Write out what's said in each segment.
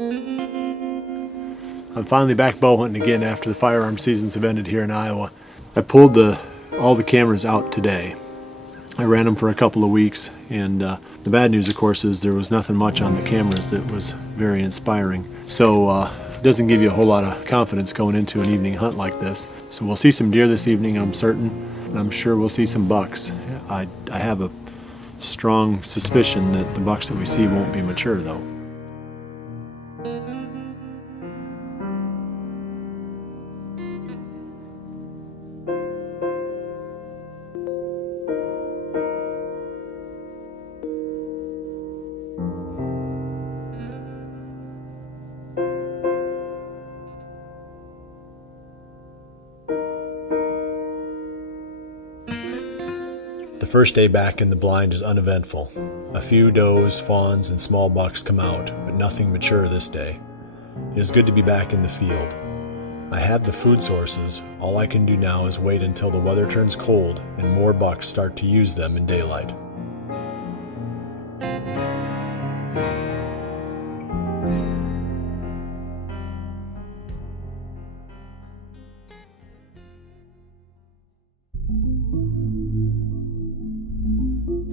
I'm finally back bow hunting again after the firearm seasons have ended here in Iowa. I pulled all the cameras out today. I ran them for a couple of weeks, and the bad news, of course, is there was nothing much on the cameras that was very inspiring. So it doesn't give you a whole lot of confidence going into an evening hunt like this. So we'll see some deer this evening, I'm certain. I'm sure we'll see some bucks. I have a strong suspicion that the bucks that we see won't be mature, though. The first day back in the blind is uneventful. A few does, fawns, and small bucks come out, but nothing mature this day. It is good to be back in the field. I have the food sources. All I can do now is wait until the weather turns cold and more bucks start to use them in daylight.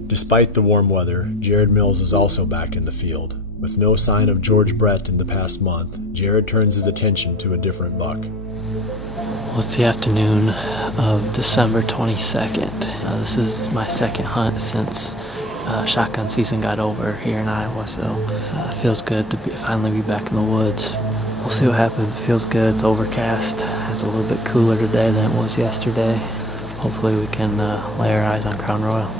Despite the warm weather, Jared Mills is also back in the field. With no sign of George Brett in the past month, Jared turns his attention to a different buck. Well, it's the afternoon of December 22nd. This is my second hunt since shotgun season got over here in Iowa, so it feels good to finally be back in the woods. We'll see what happens. It feels good. It's overcast. It's a little bit cooler today than it was yesterday. Hopefully we can lay our eyes on Crown Royal.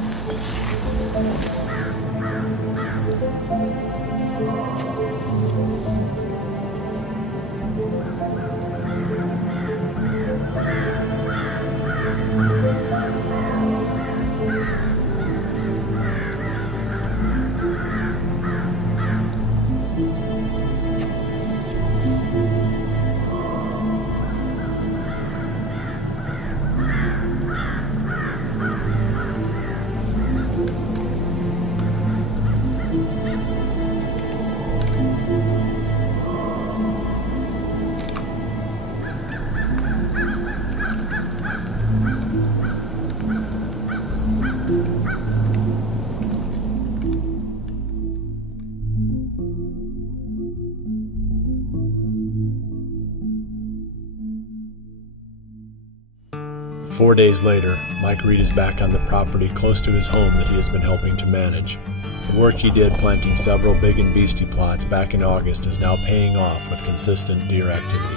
Four days later, Mike Reed is back on the property close to his home that he has been helping to manage. The work he did planting several Big-N-Beasty plots back in August is now paying off with consistent deer activity.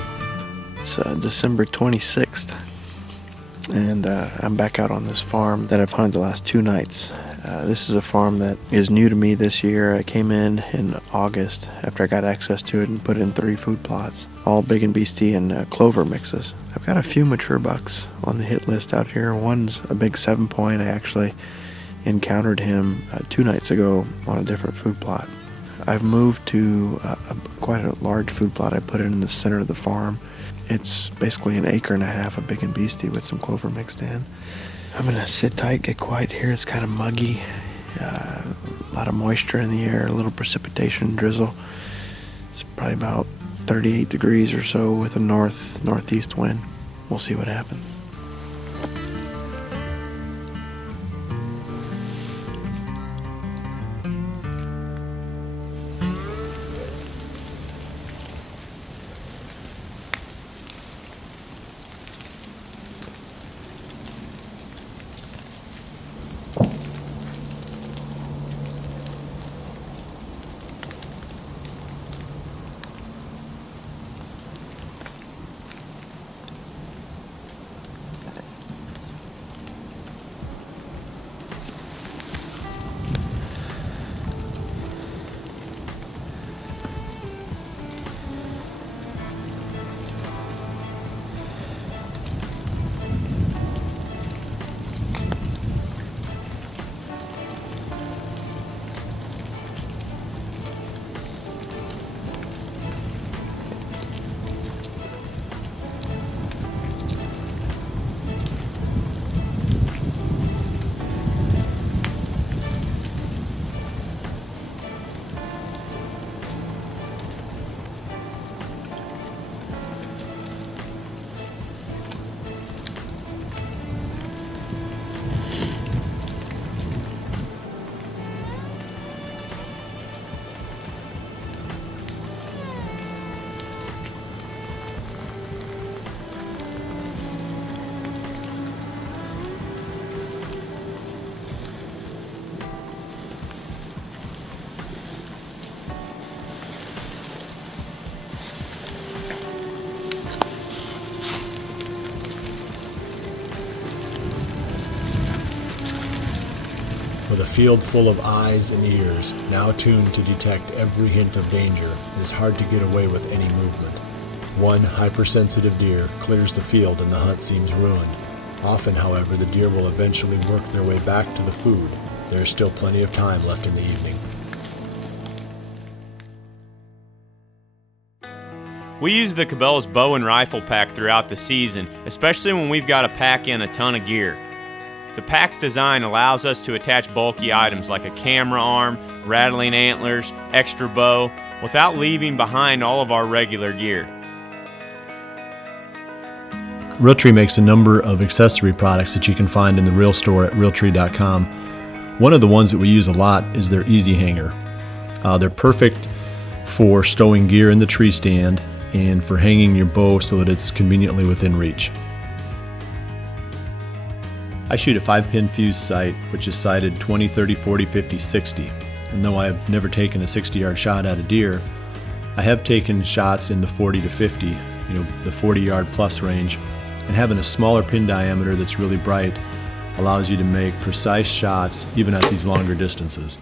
It's December 26th, and I'm back out on this farm that I've hunted the last 2 nights. This is a farm that is new to me this year. I came in August after I got access to it and put in 3 food plots, all Big-N-Beasty and clover mixes. I've got a few mature bucks on the hit list out here. One's a big 7-point. I actually encountered him 2 nights ago on a different food plot. I've moved to quite a large food plot. I put it in the center of the farm. It's basically an acre and a half of Big-N-Beasty with some clover mixed in. I'm gonna sit tight, get quiet here. It's kind of muggy, a lot of moisture in the air, a little precipitation, drizzle. It's probably about 38 degrees or so with a northeast wind. We'll see what happens. With a field full of eyes and ears, now tuned to detect every hint of danger, it is hard to get away with any movement. One hypersensitive deer clears the field and the hunt seems ruined. Often, however, the deer will eventually work their way back to the food. There is still plenty of time left in the evening. We use the Cabela's bow and rifle pack throughout the season, especially when we've got to pack in a ton of gear. The pack's design allows us to attach bulky items like a camera arm, rattling antlers, extra bow, without leaving behind all of our regular gear. Realtree makes a number of accessory products that you can find in the Real store at realtree.com. One of the ones that we use a lot is their Easy Hanger. They're perfect for stowing gear in the tree stand and for hanging your bow so that it's conveniently within reach. I shoot a 5-pin fuse sight, which is sighted 20, 30, 40, 50, 60. And though I have never taken a 60-yard shot at a deer, I have taken shots in the 40 to 50, the 40-yard plus range. And having a smaller pin diameter that's really bright allows you to make precise shots even at these longer distances.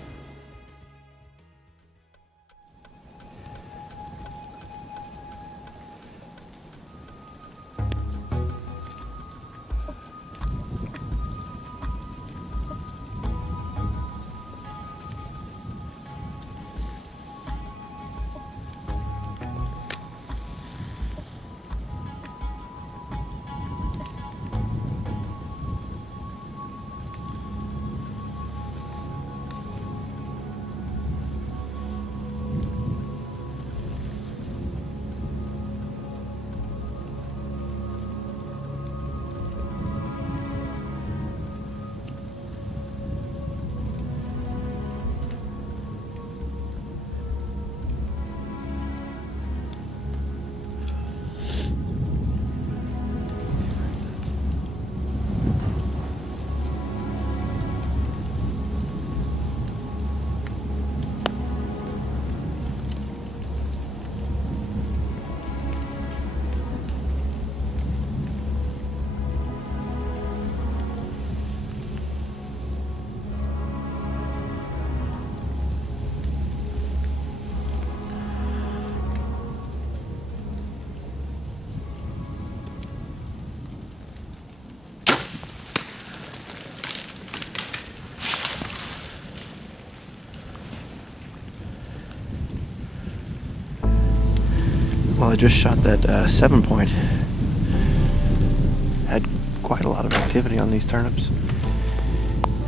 Well, I just shot that 7-point. Had quite a lot of activity on these turnips.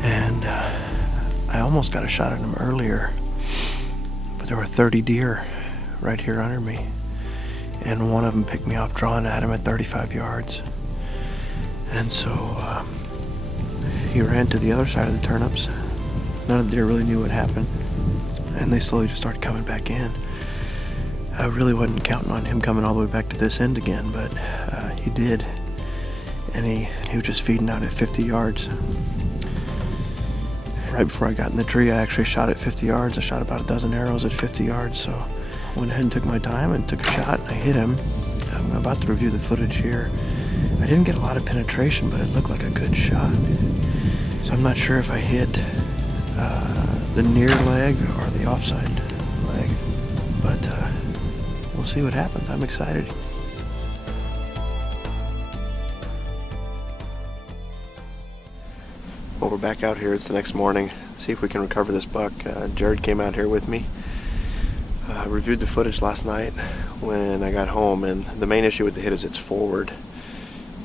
And I almost got a shot at them earlier. But there were 30 deer right here under me. And one of them picked me off drawing at him at 35 yards. And so he ran to the other side of the turnips. None of the deer really knew what happened. And they slowly just started coming back in. I really wasn't counting on him coming all the way back to this end again, but he did. And he was just feeding out at 50 yards. Right before I got in the tree, I actually shot at 50 yards. I shot about a dozen arrows at 50 yards, so I went ahead and took my time and took a shot, and I hit him. I'm about to review the footage here. I didn't get a lot of penetration, but it looked like a good shot. So I'm not sure if I hit the near leg or the offside leg, but we'll see what happens. I'm excited. Well, we're back out here. It's the next morning. See if we can recover this buck. Jared came out here with me. I reviewed the footage last night when I got home, and the main issue with the hit is it's forward.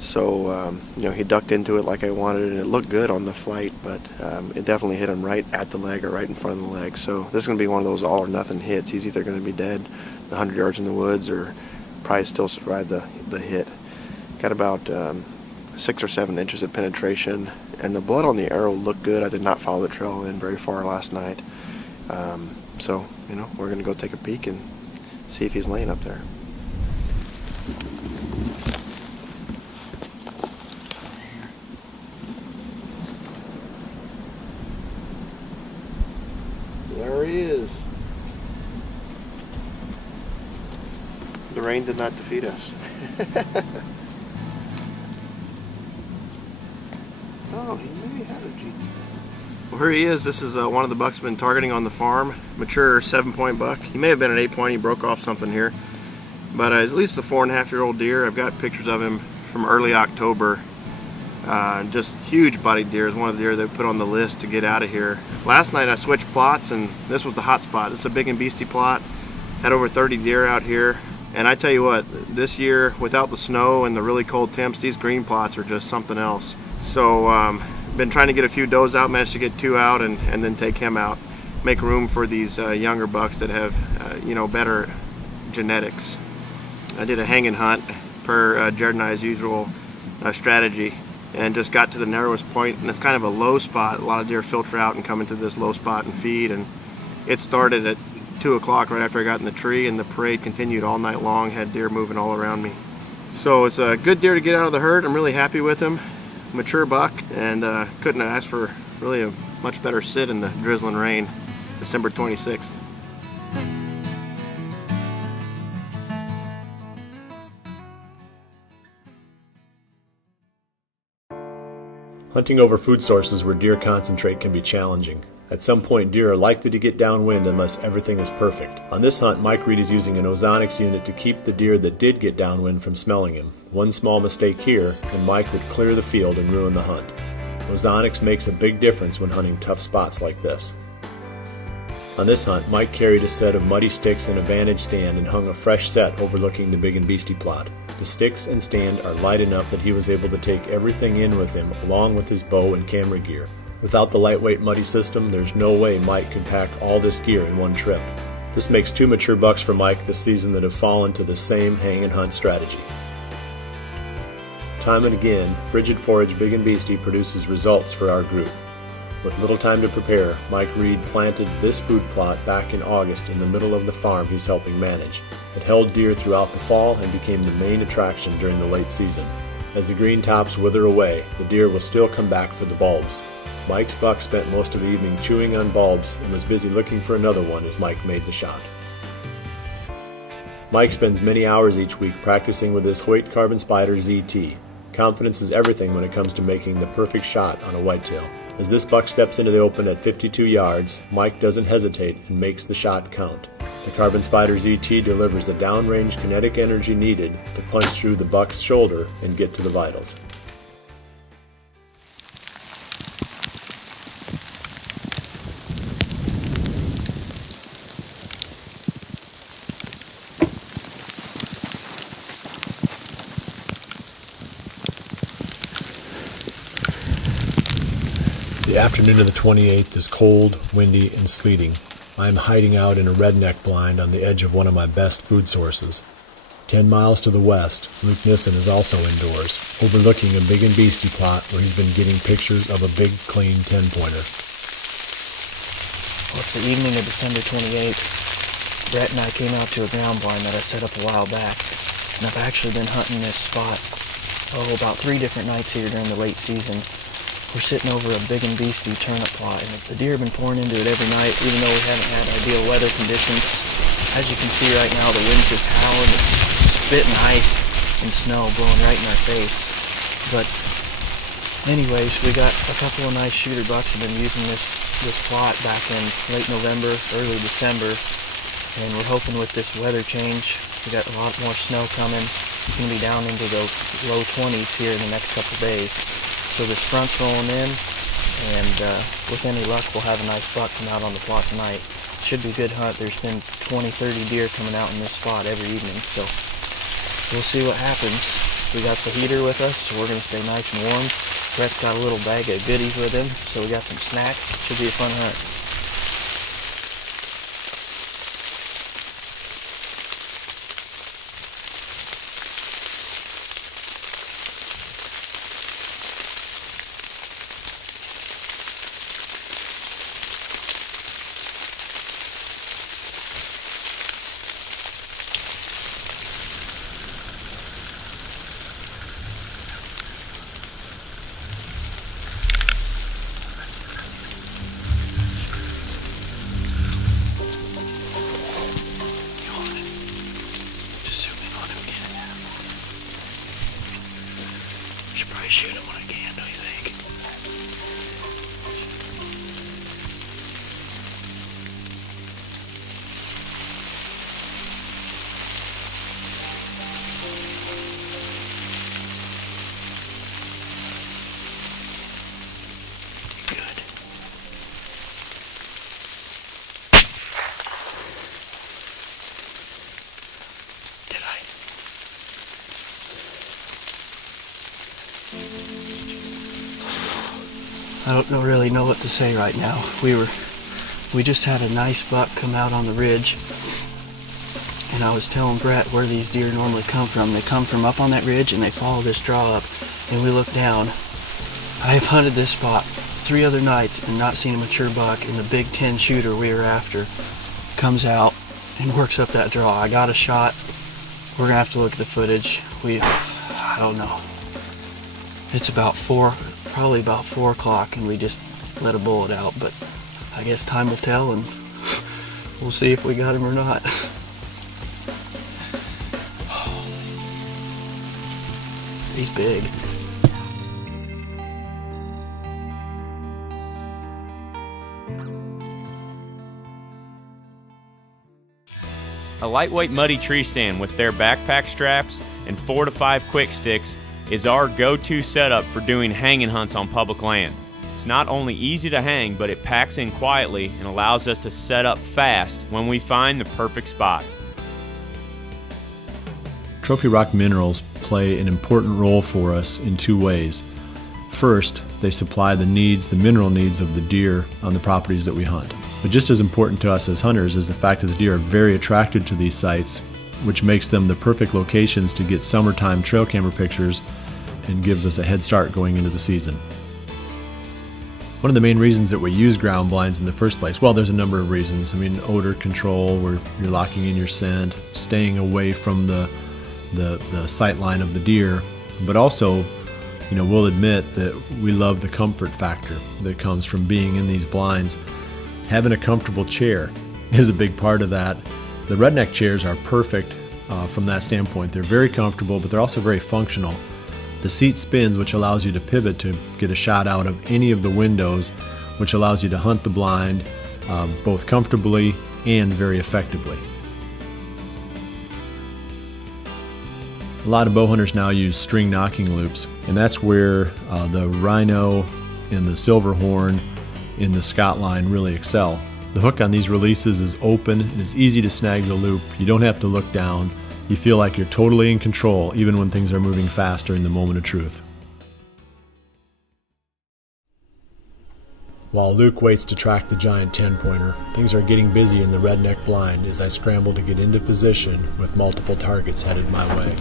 So, he ducked into it like I wanted, and it looked good on the flight, but it definitely hit him right at the leg or right in front of the leg. So this is going to be one of those all or nothing hits. He's either going to be dead 100 yards in the woods or probably still survive the hit. Got about 6 or 7 inches of penetration, and the blood on the arrow looked good. I did not follow the trail in very far last night. So, we're going to go take a peek and see if he's laying up there. There he is. The rain did not defeat us. Oh, he maybe had a G. Well, here he is. This is one of the bucks I've been targeting on the farm. Mature 7-point buck. He may have been an 8-point. He broke off something here. But at least a 4.5-year-old deer. I've got pictures of him from early October. Just huge bodied deer. Is one of the deer they put on the list to get out of here. Last night I switched plots, and this was the hot spot. This is a Big-N-Beasty plot. Had over 30 deer out here. And I tell you what, this year, without the snow and the really cold temps, these green plots are just something else. So, been trying to get a few does out, managed to get 2 out, and then take him out. Make room for these younger bucks that have, better genetics. I did a hanging hunt per Jared and I's usual strategy, and just got to the narrowest point, and it's kind of a low spot. A lot of deer filter out and come into this low spot and feed, and it started at 2 o'clock right after I got in the tree, and the parade continued all night long. Had deer moving all around me. So it's a good deer to get out of the herd. I'm really happy with him. Mature buck, and couldn't have asked for really a much better sit in the drizzling rain. December 26th. Hunting over food sources where deer concentrate can be challenging. At some point, deer are likely to get downwind unless everything is perfect. On this hunt, Mike Reed is using an ozonics unit to keep the deer that did get downwind from smelling him. One small mistake here, and Mike would clear the field and ruin the hunt. Ozonics makes a big difference when hunting tough spots like this. On this hunt, Mike carried a set of muddy sticks and a vantage stand and hung a fresh set overlooking the Big-N-Beasty plot. The sticks and stand are light enough that he was able to take everything in with him, along with his bow and camera gear. Without the lightweight muddy system, there's no way Mike could pack all this gear in one trip. This makes 2 mature bucks for Mike this season that have fallen to the same hang and hunt strategy. Time and again, Frigid Forage Big-N-Beasty produces results for our group. With little time to prepare, Mike Reed planted this food plot back in August in the middle of the farm he's helping manage. It held deer throughout the fall and became the main attraction during the late season. As the green tops wither away, the deer will still come back for the bulbs. Mike's buck spent most of the evening chewing on bulbs and was busy looking for another one as Mike made the shot. Mike spends many hours each week practicing with his Hoyt Carbon Spider ZT. Confidence is everything when it comes to making the perfect shot on a whitetail. As this buck steps into the open at 52 yards, Mike doesn't hesitate and makes the shot count. The Carbon Spider ZT delivers the downrange kinetic energy needed to punch through the buck's shoulder and get to the vitals. The afternoon of the 28th is cold, windy, and sleeting. I am hiding out in a redneck blind on the edge of one of my best food sources. 10 miles to the west, Luke Nissen is also indoors, overlooking a Big-N-Beasty plot where he's been getting pictures of a big, clean 10-pointer. Well, it's the evening of December 28th. Brett and I came out to a ground blind that I set up a while back, and I've actually been hunting this spot, about 3 different nights here during the late season. We're sitting over a Big-N-Beasty turnip plot, and the deer have been pouring into it every night, even though we haven't had ideal weather conditions. As you can see right now, the wind's just howling. It's spitting ice and snow blowing right in our face. But anyways, we got a couple of nice shooter bucks that have been using this plot back in late November, early December, and we're hoping with this weather change, we got a lot more snow coming. It's going to be down into the low 20s here in the next couple days. So this front's rolling in, and with any luck, we'll have a nice buck come out on the plot tonight. Should be a good hunt. There's been 20-30 deer coming out in this spot every evening, so we'll see what happens. We got the heater with us, so we're going to stay nice and warm. Brett's got a little bag of goodies with him, so we got some snacks. Should be a fun hunt. Shoot him when I can, don't you think? I don't really know what to say right now. We just had a nice buck come out on the ridge, and I was telling Brett where these deer normally come from. They come from up on that ridge and they follow this draw up, and we look down. I've hunted this spot 3 other nights and not seen a mature buck, and the big 10 shooter we were after comes out and works up that draw. I got a shot. We're gonna have to look at the footage. I don't know. It's probably about 4 o'clock, and we just let a bullet out, but I guess time will tell, and we'll see if we got him or not. He's big. A lightweight muddy tree stand with their backpack straps and 4 to 5 quick sticks is our go-to setup for doing hanging hunts on public land. It's not only easy to hang, but it packs in quietly and allows us to set up fast when we find the perfect spot. Trophy rock minerals play an important role for us in 2 ways. First, they supply the mineral needs of the deer on the properties that we hunt. But just as important to us as hunters is the fact that the deer are very attracted to these sites, which makes them the perfect locations to get summertime trail camera pictures and gives us a head start going into the season. One of the main reasons that we use ground blinds in the first place, well, there's a number of reasons. I mean, odor control, where you're locking in your scent, staying away from the sight line of the deer, but also, we'll admit that we love the comfort factor that comes from being in these blinds. Having a comfortable chair is a big part of that. The redneck chairs are perfect from that standpoint. They're very comfortable, but they're also very functional. The seat spins, which allows you to pivot to get a shot out of any of the windows, which allows you to hunt the blind both comfortably and very effectively. A lot of bow hunters now use string knocking loops, and that's where the rhino and the silver horn in the Scott line really excel. The hook on these releases is open and it's easy to snag the loop. You don't have to look down. You feel like you're totally in control even when things are moving fast during the moment of truth. While Luke waits to track the giant 10-pointer, things are getting busy in the redneck blind as I scramble to get into position with multiple targets headed my way.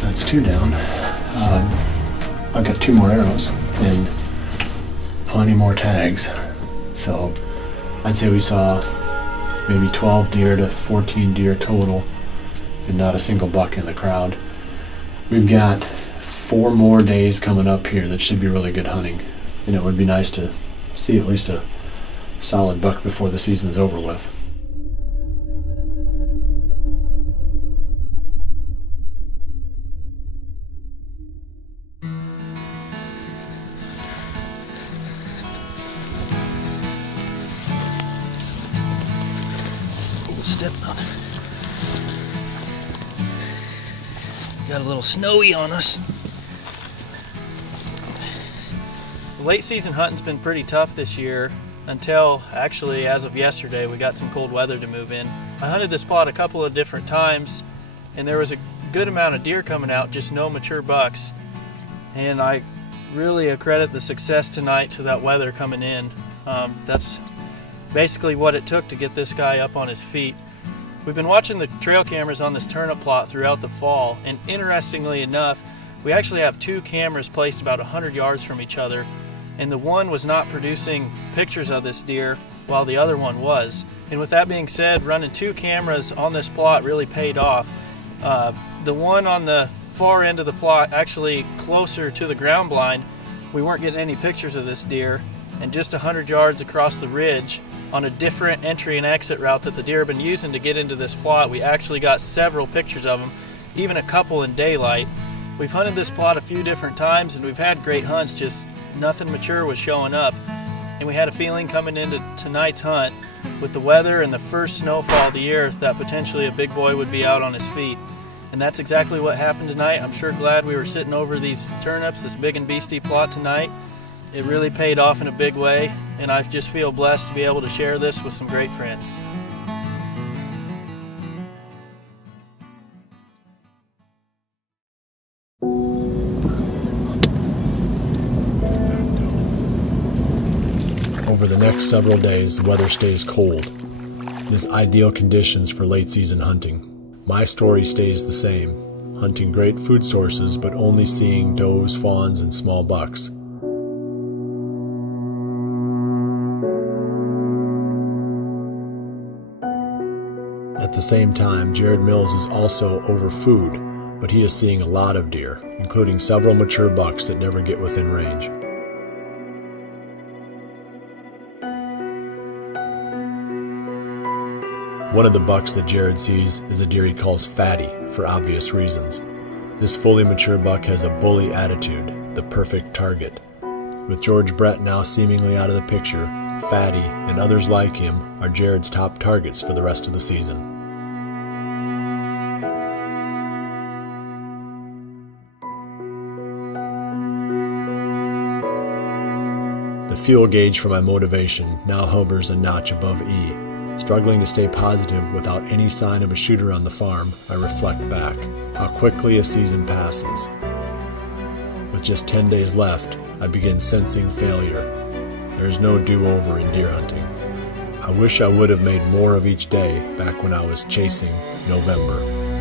That's 2 down. I've got 2 more arrows and plenty more tags. So I'd say we saw maybe 12 deer to 14 deer total and not a single buck in the crowd. We've got 4 more days coming up here that should be really good hunting. It would be nice to see at least a solid buck before the season's over with. Stepping on it. Got a little snowy on us. Late season hunting's been pretty tough this year. until actually as of yesterday we got some cold weather to move in. I hunted this spot a couple of different times and there was a good amount of deer coming out, just no mature bucks. And I really accredit the success tonight to that weather coming in. That's basically what it took to get this guy up on his feet. We've been watching the trail cameras on this turnip plot throughout the fall, and interestingly enough, we actually have two cameras placed about 100 yards from each other, and the one was not producing pictures of this deer while the other one was. And with that being said, running two cameras on this plot really paid off. The one on the far end of the plot, actually closer to the ground blind, we weren't getting any pictures of this deer, and just 100 yards across the ridge on a different entry and exit route that the deer have been using to get into this plot, we actually got several pictures of them, even a couple in daylight. We've hunted this plot a few different times and we've had great hunts, just nothing mature was showing up. And we had a feeling coming into tonight's hunt with the weather and the first snowfall of the year that potentially a big boy would be out on his feet. And that's exactly what happened tonight. I'm sure glad we were sitting over these turnips, this Big-N-Beasty plot tonight. It really paid off in a big way, and I just feel blessed to be able to share this with some great friends. Over the next several days, the weather stays cold. It is ideal conditions for late season hunting. My story stays the same, hunting great food sources but only seeing does, fawns, and small bucks. At the same time, Jared Mills is also over food, but he is seeing a lot of deer, including several mature bucks that never get within range. One of the bucks that Jared sees is a deer he calls Fatty, for obvious reasons. This fully mature buck has a bully attitude, the perfect target. With George Brett now seemingly out of the picture, Fatty and others like him are Jared's top targets for the rest of the season. The fuel gauge for my motivation now hovers a notch above E. Struggling to stay positive without any sign of a shooter on the farm, I reflect back. How quickly a season passes. With just 10 days left, I begin sensing failure. There is no do-over in deer hunting. I wish I would have made more of each day back when I was chasing November.